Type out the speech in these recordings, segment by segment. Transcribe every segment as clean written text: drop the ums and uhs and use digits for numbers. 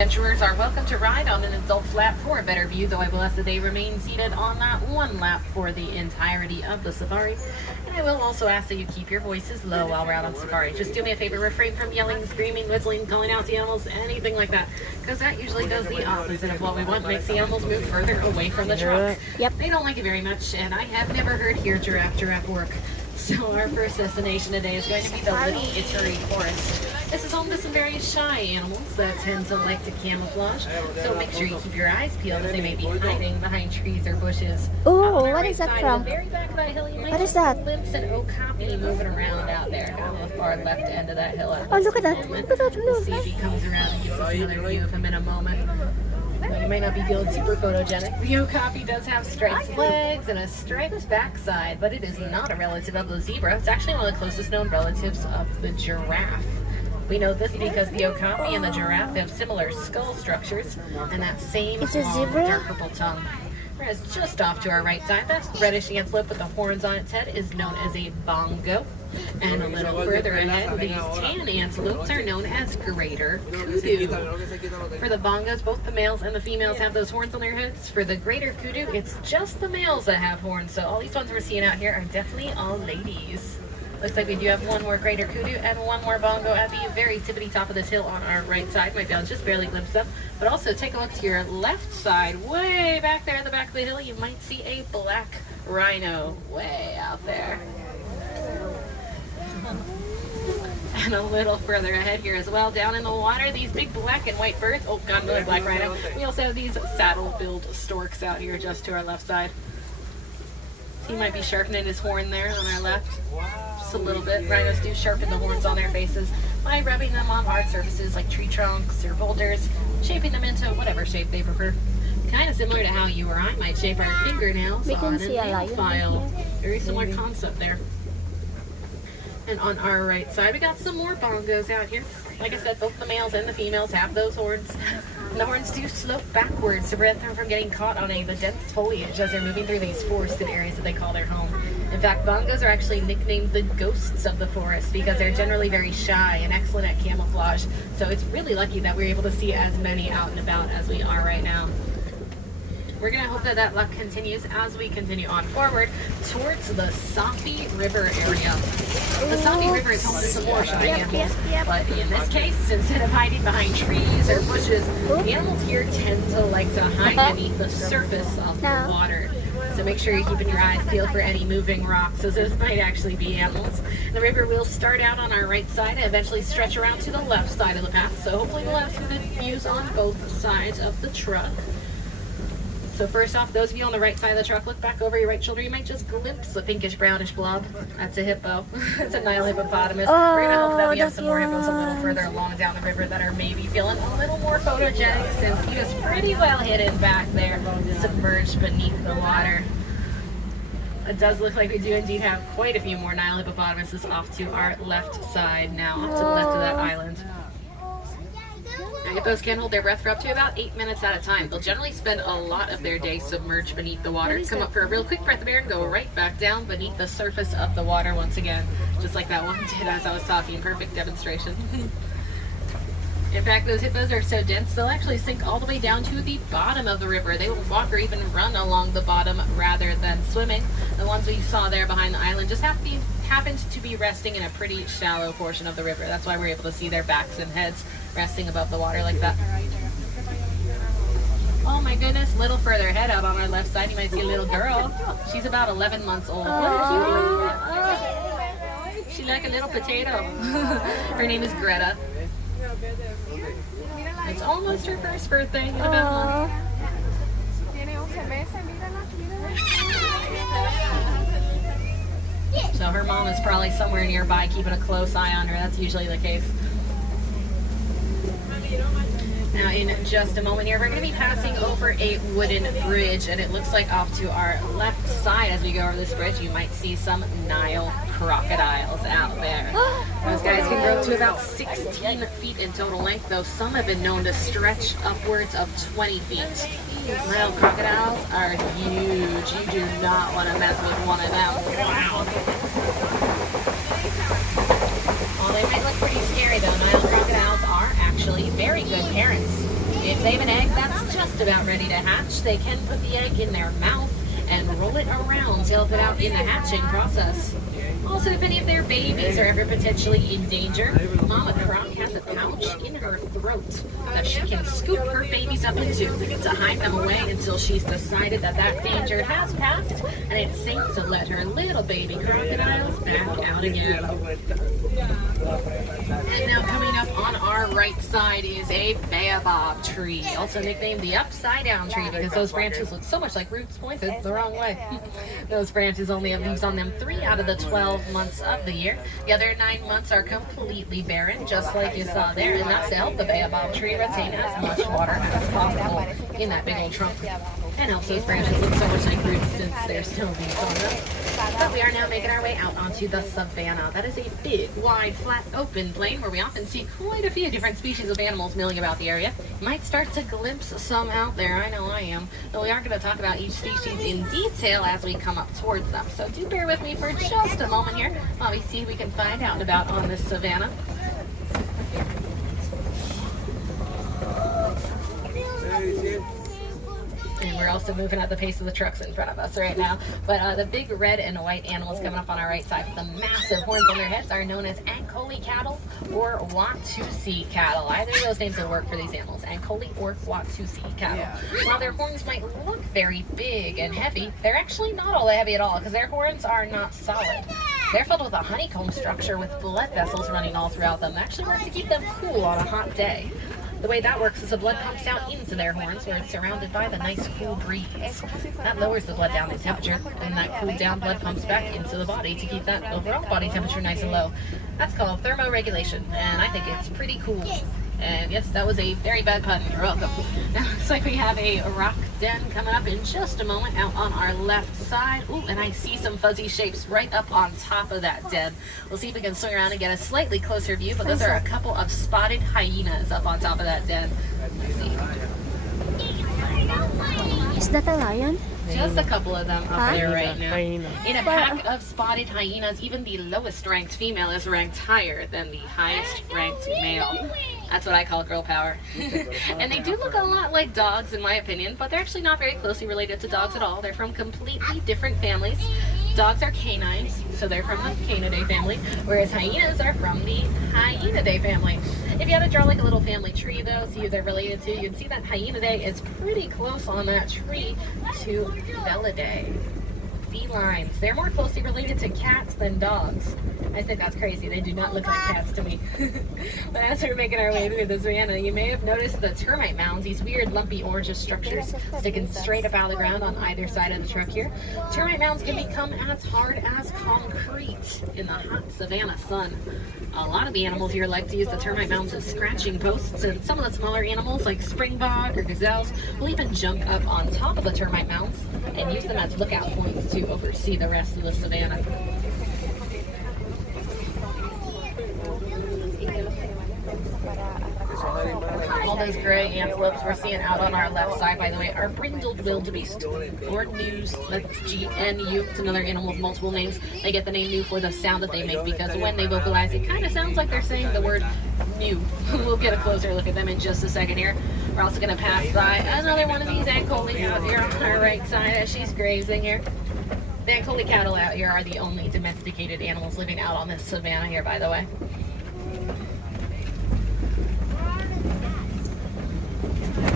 Adventurers are welcome to ride on an adult's lap for a better view, though I will ask that they remain seated on that one lap for the entirety of the safari. And I will also ask that you keep your voices low while we're out on safari. Just do me a favor, refrain from yelling, screaming, whistling, calling out the animals, anything like that, because that usually does the opposite of what we want, makes the animals move further away from the truck. Yep. They don't like it very much, and I have never heard hear giraffe work. So our first destination today is going to be the Little Ituri Forest. This is home to some very shy animals that tend to like to camouflage, so make sure you keep your eyes peeled as they may be hiding behind trees or bushes. Oh, what is that Side, from? at the very back of that hill, you might What is just that? glimpse an okapi moving around out there on the far left end of that hill. Oh, look at that. Look at that. We'll see if he comes around and gives us another view of him in a moment. Well, you might not be feeling super photogenic. The okapi does have striped legs and a striped backside, but it is not a relative of the zebra. It's actually one of the closest known relatives of the giraffe. We know this because the okapi and the giraffe have similar skull structures and that same It's a long, zebra? dark purple tongue. Whereas just off to our right side, that reddish antelope with the horns on its head is known as a bongo. And a little further ahead, these tan antelopes are known as greater kudu. For the bongos, both the males and the females have those horns on their heads. For the greater kudu, it's just the males that have horns. So all these ones we're seeing out here are definitely all ladies. Looks like we do have one more greater kudu and one more bongo at the very tippity top of this hill on our right side. Might be able to just barely glimpse them. But also take a look to your left side, way back there at the back of the hill, you might see a black rhino way out there. And a little further ahead here as well, down in the water, these big black and white birds. Oh, got another black rhino. We also have these saddle-billed storks out here just to our left side. He might be sharpening his horn there on our left. Just a little bit. Rhinos do sharpen the horns on their faces by rubbing them on hard surfaces like tree trunks or boulders, shaping them into whatever shape they prefer. Kind of similar to how you or I might shape our fingernails We on can a see a nail lion file. here. Very similar concept there. And on our right side, we got some more bongos out here. Like I said, both the males and the females have those horns. And the horns do slope backwards to prevent them from getting caught on the dense foliage as they're moving through these forested areas that they call their home. In fact, bongos are actually nicknamed the ghosts of the forest because they're generally very shy and excellent at camouflage. So it's really lucky that we're able to see as many out and about as we are right now. We're going to hope that that luck continues as we continue on forward towards the Safi River area. The Safi River is home to some more shy animals, but in this case, instead of hiding behind trees or bushes, the animals here tend to like to hide beneath the surface of the water. So make sure you're keeping your eyes peeled for any moving rocks, as those might actually be animals. The river will start out on our right side and eventually stretch around to the left side of the path, so hopefully we'll have some good views on both sides of the truck. So first off, those of you on the right side of the truck, look back over your right shoulder. You might just glimpse a pinkish brownish blob. That's a hippo. It's a Nile hippopotamus. We're going to hope that we have some more hippos a little further along down the river that are maybe feeling a little more photogenic since he was pretty well hidden back there, submerged beneath the water. It does look like we do indeed have quite a few more Nile hippopotamuses off to our left side now, off to the left of that island. Now, hippos can hold their breath for up to about 8 minutes at a time. They'll generally spend a lot of their day submerged beneath the water, come up for a real quick breath of air, and go right back down beneath the surface of the water once again, just like that one did as I was talking. Perfect demonstration. In fact, those hippos are so dense, they'll actually sink all the way down to the bottom of the river. They will walk or even run along the bottom rather than swimming. The ones we saw there behind the island just happened to be resting in a pretty shallow portion of the river. That's why we're able to see their backs and heads resting above the water like that. Oh my goodness, a little further ahead out on our left side, you might see a little girl. She's about 11 months old. What a cutie. She's like a little potato. Her name is Greta. It's almost her first birthday in about a month. So her mom is probably somewhere nearby keeping a close eye on her. That's usually the case. Now in just a moment here, we're going to be passing over a wooden bridge, and it looks like off to our left side as we go over this bridge, you might see some Nile crocodiles out there. Those guys can grow to about 16 feet in total length, though some have been known to stretch upwards of 20 feet. Nile crocodiles are huge. You do not want to mess with one of them. Wow. Well, they might look pretty scary though. Nile crocodiles are actually very good parents. If they have an egg that's just about ready to hatch, they can put the egg in their mouth and roll it around to help it out in the hatching process. Also, if any of their babies are ever potentially in danger, Mama Croc has a pouch in her throat that she can scoop her babies up into to hide them away until she's decided that that danger has passed and it's safe to let her little baby crocodiles back out again. And now coming up on our right side is a baobab tree, also nicknamed the upside down tree because those branches look so much like roots pointed the wrong way. Those branches only have leaves on them 3 out of the 12 months of the year. The other 9 months are completely barren, just like you saw there, and that's to help the baobab tree retain as much water as possible in that big old trunk. And helps those branches look so much like roots since there's still leaves on them. But we are now making our way out onto the savanna. That is a big, wide, flat, open plain where we often see quite a few different species of animals milling about the area. Might start to glimpse some out there, I know I am. Though we are going to talk about each species in detail as we come up towards them. So do bear with me for just a moment here while we see what we can find out about on this savanna. And we're also moving at the pace of the trucks in front of us right now. But the big red and white animals coming up on our right side with the massive horns on their heads are known as Ankole cattle or Watusi cattle. Either of those names will work for these animals, Ankole or Watusi cattle. While their horns might look very big and heavy, they're actually not all that heavy at all because their horns are not solid. They're filled with a honeycomb structure with blood vessels running all throughout them. That actually works to keep them cool on a hot day. The way that works is the blood pumps out into their horns where it's surrounded by the nice cool breeze. That lowers the blood down in temperature, and that cooled down blood pumps back into the body to keep that overall body temperature nice and low. That's called thermoregulation, and I think it's pretty cool. And yes, that was a very bad pun. You're welcome. Now, looks like we have a rock den coming up in just a moment out on our left side. Ooh, and I see some fuzzy shapes right up on top of that den. We'll see if we can swing around and get a slightly closer view, but those are a couple of spotted hyenas up on top of that den. Let's see. Is that a lion? Just a couple of them up there right now. In a pack of spotted hyenas, even the lowest ranked female is ranked higher than the highest ranked male. That's what I call girl power. And they do look a lot like dogs in my opinion, but they're actually not very closely related to dogs at all. They're from completely different families. Dogs are canines, so they're from the Canidae family, whereas hyenas are from the Hyenidae family. If you had to draw like a little family tree though, see who they're related to, you'd see that Hyenidae is pretty close on that tree to Felidae. Felines. They're more closely related to cats than dogs. I said that's crazy. They do not look like cats to me. But as we're making our way through the savanna, you may have noticed the termite mounds, these weird lumpy orange structures sticking straight up out of the ground on either side of the truck here. Termite mounds can become as hard as concrete in the hot savanna sun. A lot of the animals here like to use the termite mounds as scratching posts, and some of the smaller animals like springbok or gazelles will even jump up on top of the termite mounds and use them as lookout points to oversee the rest of the savanna. All those gray antelopes we're seeing out on our left side, by the way, are brindled wildebeest, or gnus. That's G-N-U. It's another animal with multiple names. They get the name gnu for the sound that they make because when they vocalize, it kind of sounds like they're saying the word new. We'll get a closer look at them in just a second here. We're also going to pass by another one of these Ankole out here on our right side as she's grazing here. The Ankole cattle out here are the only domesticated animals living out on this savanna here, by the way.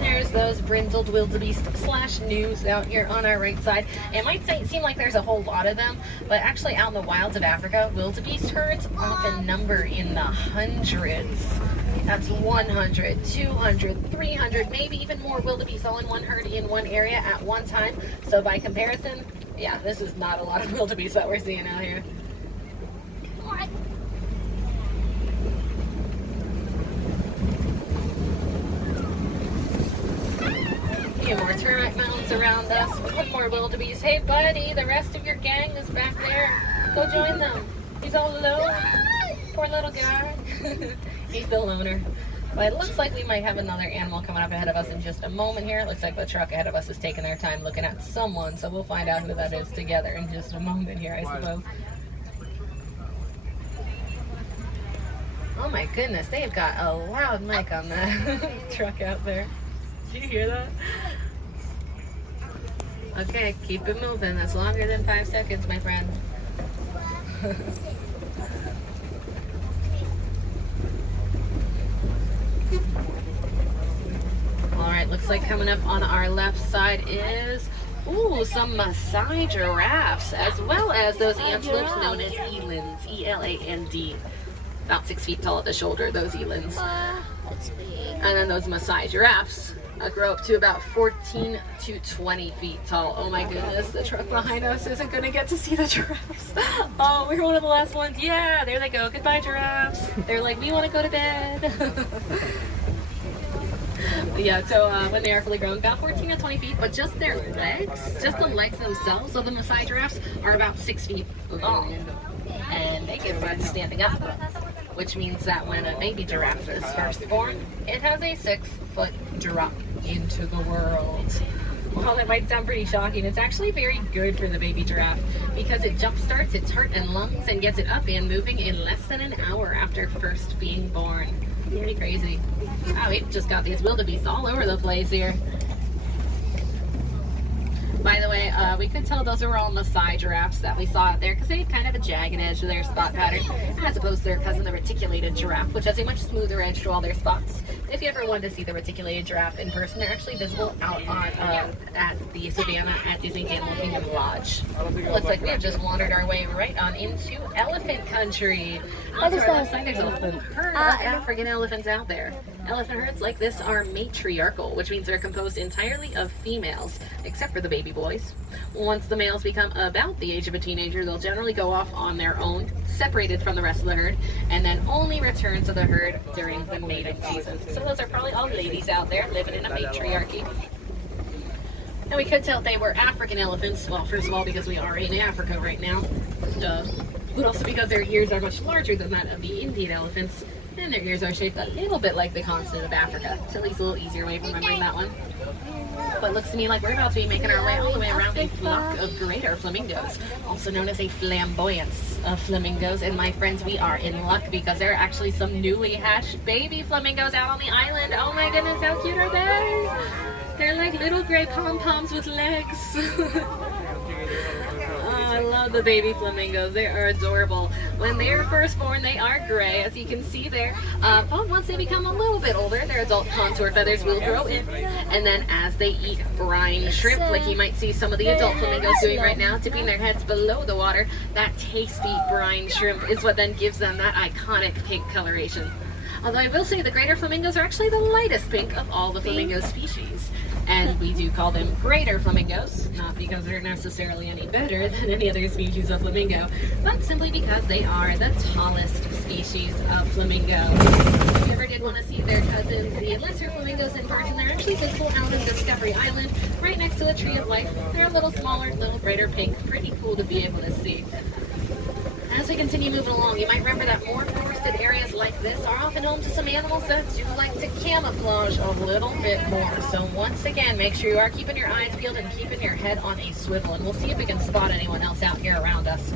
There's those brindled wildebeest / gnus out here on our right side. It might seem like there's a whole lot of them, but actually out in the wilds of Africa, wildebeest herds often number in the hundreds. That's 100, 200, 300, maybe even more wildebeest all in one herd in one area at one time. So by comparison, yeah, this is not a lot of wildebeest that we're seeing out here. Few more termite mounds around us. One more wildebeest. Hey buddy, the rest of your gang is back there. Go join them. He's all alone. Poor little guy. He's the loner. But it looks like we might have another animal coming up ahead of us in just a moment here. It looks like the truck ahead of us is taking their time looking at someone, so we'll find out who that is together in just a moment here, I suppose. Oh my goodness, they've got a loud mic on that truck out there. Did you hear that? Okay, keep it moving. That's longer than 5 seconds, my friend. Alright, looks like coming up on our left side is, ooh, some Maasai giraffes, as well as those antelopes known as elands, E-L-A-N-D. About 6 feet tall at the shoulder, those elands. That's big. And then those Maasai giraffes grow up to about 14 to 20 feet tall. Oh my goodness, the truck behind us isn't going to get to see the giraffes. Oh, we're one of the last ones. Yeah, there they go. Goodbye, giraffes. They're like, we want to go to bed. Yeah, so when they are fully grown, about 14 to 20 feet, but just their legs, just the legs themselves of the Maasai giraffes are about 6 feet long. And they give birth standing up, which means that when a baby giraffe is first born, it has a 6-foot drop into the world. While that might sound pretty shocking, it's actually very good for the baby giraffe because it jumpstarts its heart and lungs and gets it up and moving in less than an hour after first being born. Pretty crazy. Wow, we've just got these wildebeests all over the place here. By the way, we could tell those are all Maasai giraffes that we saw out there because they had kind of a jagged edge to their spot pattern, as opposed to their cousin, the reticulated giraffe, which has a much smoother edge to all their spots. If you ever wanted to see the reticulated giraffe in person, they're actually visible out on at the savannah at Disney's Animal Kingdom Lodge. Looks like we have just wandered our way right on into elephant country. On to our left side, there's a whole herd of African elephants out there. Elephant herds like this are matriarchal, which means they're composed entirely of females, except for the baby boys. Once the males become about the age of a teenager, they'll generally go off on their own, separated from the rest of the herd, and then only return to the herd during the mating season. So those are probably all ladies out there living in a matriarchy. And we could tell they were African elephants, well, first of all, because we are in Africa right now, duh. But also because their ears are much larger than that of the Indian elephants, and their ears are shaped a little bit like the continent of Africa. So at least a little easier way of remembering that one. But it looks to me like we're about to be making our way all the way around a flock of greater flamingos, also known as a flamboyance of flamingos. And my friends, we are in luck because there are actually some newly hatched baby flamingos out on the island. Oh my goodness, how cute are they? They're like little gray pom-poms with legs. I love the baby flamingos. They are adorable. When they're first born, they are gray, as you can see there. But once they become a little bit older, their adult contour feathers will grow in. And then as they eat brine shrimp, like you might see some of the adult flamingos doing right now, tipping their heads below the water, that tasty brine shrimp is what then gives them that iconic pink coloration. Although I will say the greater flamingos are actually the lightest pink of all the flamingo species. And we do call them greater flamingos, not because they're necessarily any better than any other species of flamingo, but simply because they are the tallest species of flamingo. If you ever did want to see their cousins, the lesser flamingos in person, they're actually visible out on Discovery Island, right next to the Tree of Life. They're a little smaller, little brighter pink, pretty cool to be able to see. As we continue moving along, you might remember that more forested areas like this are often home to some animals that do like to camouflage a little bit more. So once again, make sure you are keeping your eyes peeled and keeping your head on a swivel, and we'll see if we can spot anyone else out here around us.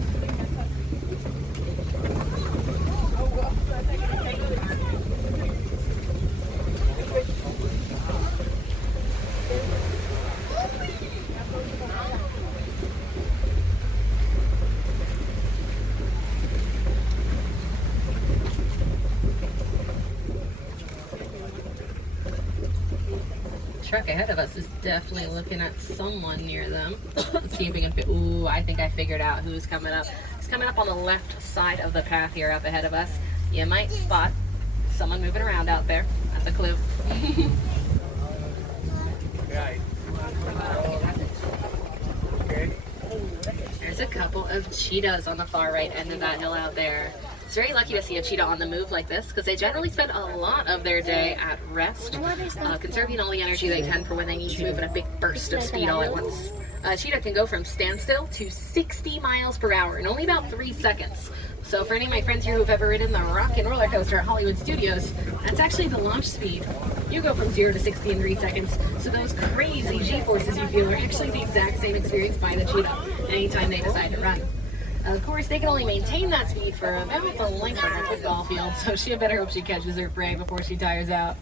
Truck ahead of us is definitely looking at someone near them. Let's see if we can ooh, I think I figured out who's coming up. He's coming up on the left side of the path here up ahead of us. You might spot someone moving around out there. That's a clue. There's a couple of cheetahs on the far right end of that hill out there. It's very lucky to see a cheetah on the move like this because they generally spend a lot of their day at rest, conserving all the energy they can for when they need to move in a big burst of speed all at once. A cheetah can go from standstill to 60 miles per hour in only about 3 seconds. So for any of my friends here who've ever ridden the Rock and Roller Coaster at Hollywood Studios, that's actually the launch speed. You go from 0 to 60 in 3 seconds. So those crazy G-forces you feel are actually the exact same experience by the cheetah anytime they decide to run. Of course, they can only maintain that speed for about the length of a football field, so she better hope she catches her prey before she tires out.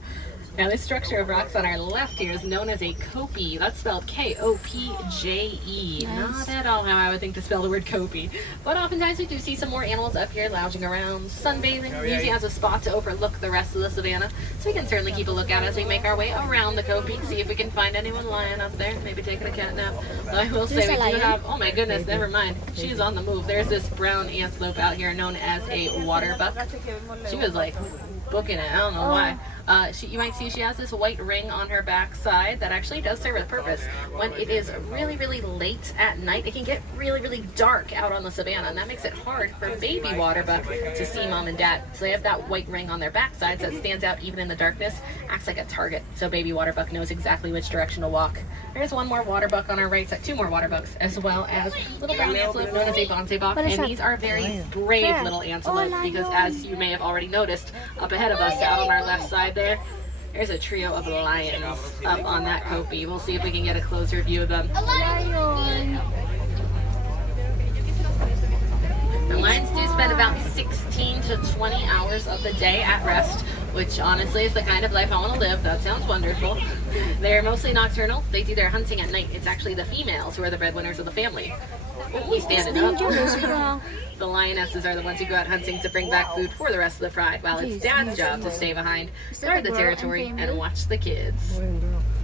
Now this structure of rocks on our left here is known as a kopje. That's spelled Kopje. Not at all how I would think to spell the word kopje. But oftentimes we do see some more animals up here lounging around, sunbathing. Usually has a spot to overlook the rest of the savannah. So we can certainly keep a lookout as we make our way around the kopje, see if we can find anyone lying up there, maybe taking a cat nap. But I will say we do have, oh my goodness, never mind. She's on the move. There's this brown antelope out here known as a water buck. She was like booking it. I don't know why. You might see she has this white ring on her back side that actually does serve a purpose. When it is really, really late at night, it can get really, really dark out on the savannah, and that makes it hard for baby waterbuck to see mom and dad. So they have that white ring on their backsides that stands out even in the darkness, acts like a target. So baby waterbuck knows exactly which direction to walk. There's one more waterbuck on our right side, two more waterbucks, as well as little brown antelope known as a bontebok. And these are very brave little antelope because, as you may have already noticed, up ahead of us, out on our left side there's a trio of lions up on that kopje. We'll see if we can get a closer view of them. The lions do spend about 16 to 20 hours of the day at rest, which honestly is the kind of life I want to live. That sounds wonderful. They're mostly nocturnal. They do their hunting at night. It's actually the females who are the breadwinners of the family. He's standing up. The lionesses are the ones who go out hunting to bring back food for the rest of the pride, while it's dad's job to stay behind, guard the territory, and watch the kids.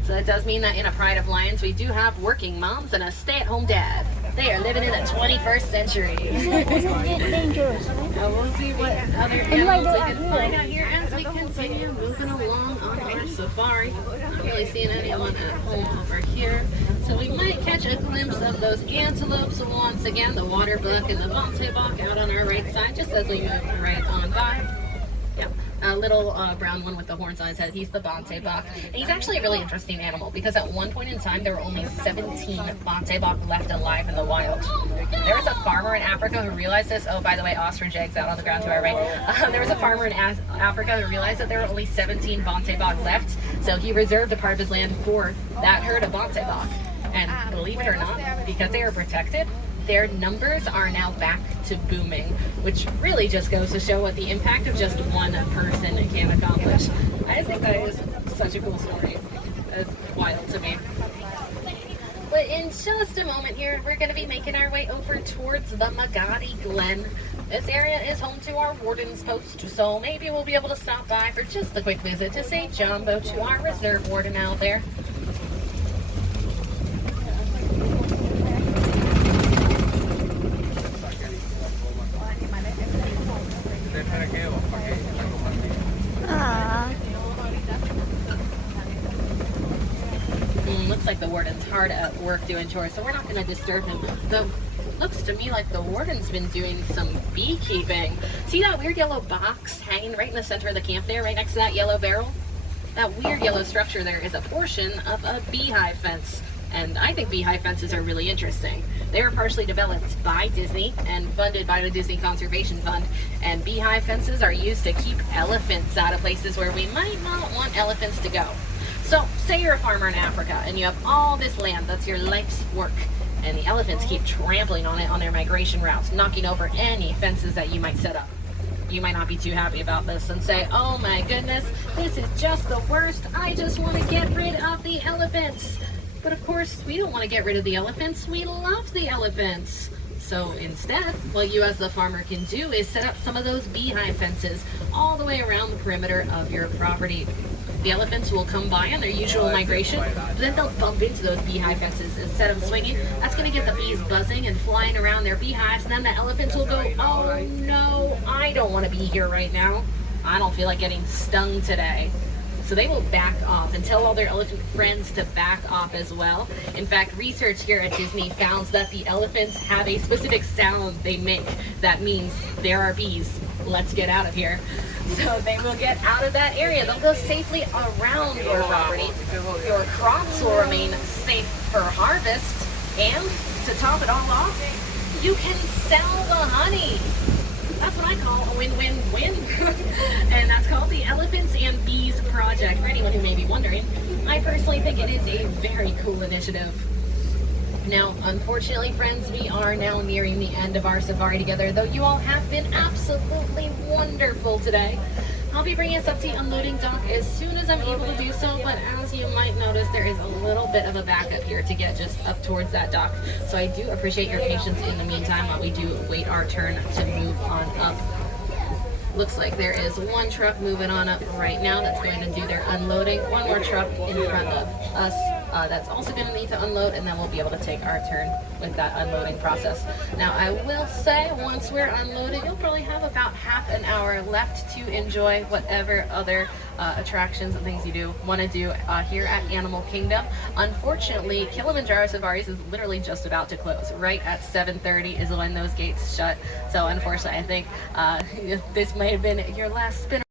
So that does mean that in a pride of lions, we do have working moms and a stay-at-home dad. They are living in the 21st century. Isn't it dangerous? Now we'll see what other animals we can find out here as we continue moving along on our safari. Not really seeing anyone at home over here. So we might catch a glimpse of those antelopes once again, the waterbuck and the bontebok out on our right side, just as we move right on by. Yeah, a little brown one with the horns on his head. He's the bontebok. And he's actually a really interesting animal because at one point in time there were only 17 bontebok left alive in the wild. There was a farmer in Africa who realized this. Oh, by the way, ostrich eggs out on the ground to our right. There was a farmer in Africa who realized that there were only 17 bontebok left, so he reserved a part of his land for that herd of bontebok. And believe it or not, because they are protected, their numbers are now back to booming, which really just goes to show what the impact of just one person can accomplish. I think that is such a cool story. It's wild to me. But in just a moment here, we're going to be making our way over towards the Magadi Glen. This area is home to our warden's post, so maybe we'll be able to stop by for just a quick visit to say jumbo to our reserve warden out there. Looks like the warden's hard at work doing chores, so we're not going to disturb him. Though, looks to me like the warden's been doing some beekeeping. See that weird yellow box hanging right in the center of the camp there, right next to that yellow barrel? That weird yellow structure there is a portion of a beehive fence. And I think beehive fences are really interesting. They were partially developed by Disney and funded by the Disney Conservation Fund. And beehive fences are used to keep elephants out of places where we might not want elephants to go. So, say you're a farmer in Africa and you have all this land that's your life's work, and the elephants keep trampling on it on their migration routes, knocking over any fences that you might set up. You might not be too happy about this and say, oh my goodness, this is just the worst. I just want to get rid of the elephants. But of course, we don't want to get rid of the elephants. We love the elephants. So instead, what you as the farmer can do is set up some of those beehive fences all the way around the perimeter of your property. The elephants will come by on their usual migration, but then they'll bump into those beehive fences and set them swinging. That's going to get the bees buzzing and flying around their beehives, and then the elephants will go, oh no, I don't want to be here right now. I don't feel like getting stung today. So they will back off and tell all their elephant friends to back off as well. In fact, research here at Disney found that the elephants have a specific sound they make that means there are bees. Let's get out of here. So they will get out of that area. They'll go safely around your property. Your crops will remain safe for harvest. And to top it all off, you can sell the honey. That's what I call a win-win-win. And that's called the Elephants and Bees Project. For anyone who may be wondering, I personally think it is a very cool initiative. Now, unfortunately, friends, we are now nearing the end of our safari together, though you all have been absolutely wonderful today. I'll be bringing us up to the unloading dock as soon as I'm able to do so, but as you might notice, there is a little bit of a backup here to get just up towards that dock. So I do appreciate your patience in the meantime while we do wait our turn to move on up. Looks like there is one truck moving on up right now that's going to do their unloading. One more truck in front of us that's also going to need to unload, and then we'll be able to take our turn with that unloading process. Now, I will say, once we're unloaded, you'll probably have about half an hour left to enjoy whatever other attractions and things you do want to do here at Animal Kingdom. Unfortunately, Kilimanjaro Safaris is literally just about to close. Right at 7:30 is when those gates shut. So unfortunately, I think this may have been your last spin